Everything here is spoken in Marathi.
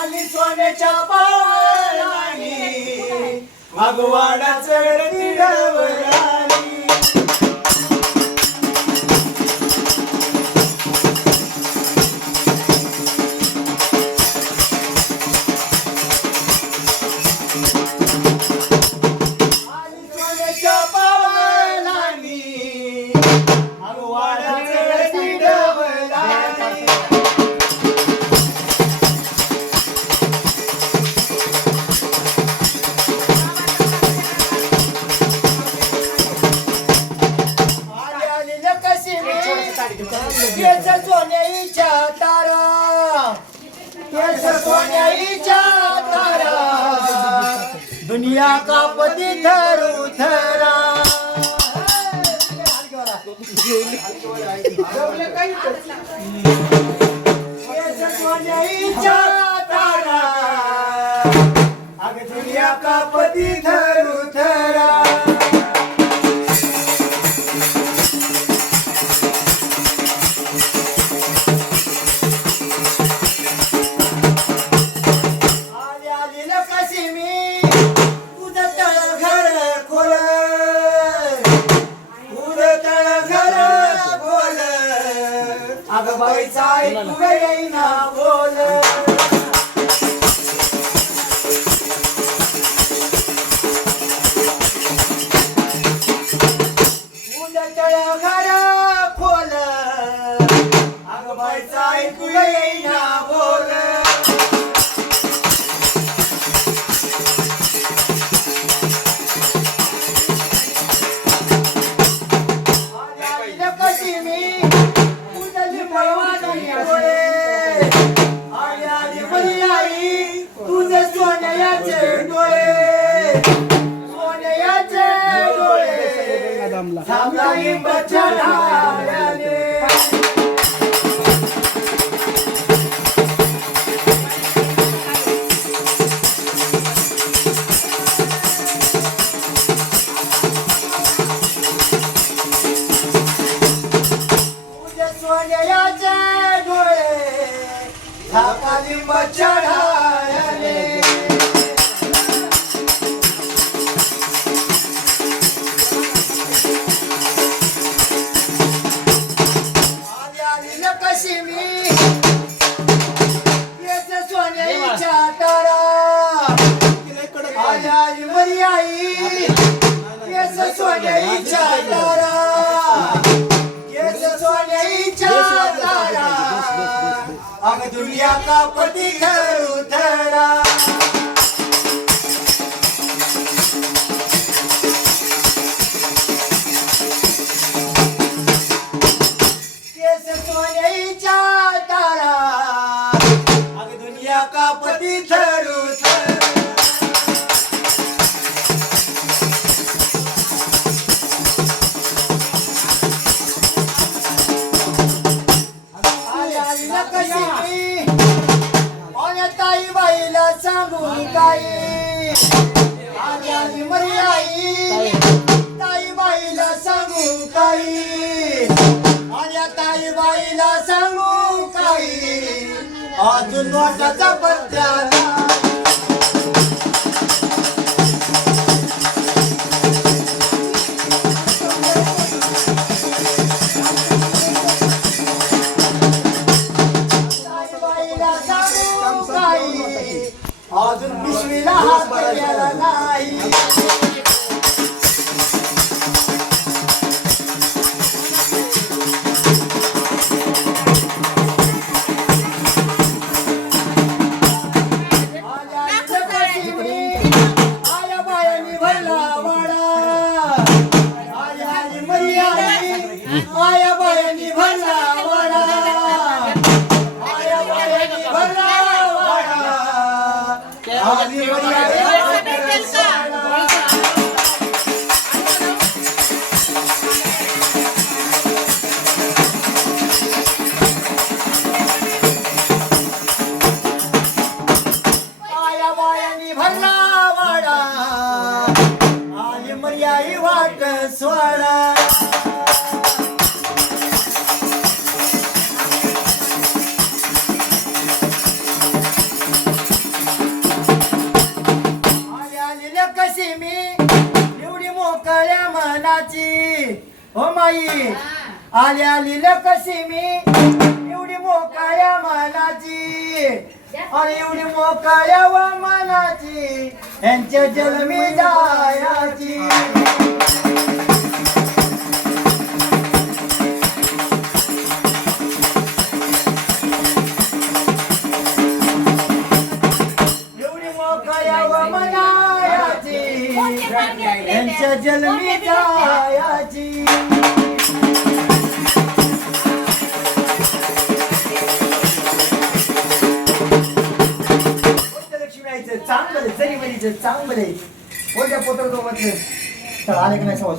आणि सोन्याच्या पावलानी भगवाना चढती डवरानी आणि सोन्याच्या पावलानी भगवाना चढती डवरानी केस सोन्याईच्या तारा केस सोन्याईच्या तारा दुनिया कापती थरू थरा केस सोन्याईच्या तारा अग दुनिया कापती थरू थरा अगं बाईचा ऐकू येईना बोल उदतळ घर खोल अगं बाईचा ऐकू येईना बोल कशी मी तुझे सोन्याचे डोळे सोन्याचे डोळे थांबला लिंबाच्या ढाळ्याने तुझे सोन्याचे डोळे थांबला लिंबाच्या ढाळ्याने कशी मी येते सोन्याईच्या तारा आली मरी आई येते सोन्याईच्या तारा येते सोन्याईच्या तारा अग दुनिया कापती घरू धरा सोन्याईच्या तारा अग दुनिया कापती थरू ताई बाईला सांगून काही आली मरी आई ताई बाईला सांगून काही ताई बाईला सांगू काही अजून नोटाचा पत्त्या ताई बाईला सांगू काही अजून पिशवीला हात गेला नाही आया बायानी भरला वाडा आया बायानी भरला वाडा आली आया बायानी भरला वाडा आली मर्याई वाट सोडा मनाची हो माई आली आली कशी मी एवढी मोकाळ्या मनाची आणि एवढी मोकाळ्या व मनाची यांच्या जन्मी जायाची एवढी मोकाळ्या व मनाची यांच्या जन्मी जायाची चांगलं जरी म्हणजे चांगलं मोठ्या पोटर तो म्हटलं चला आले की नाही सवास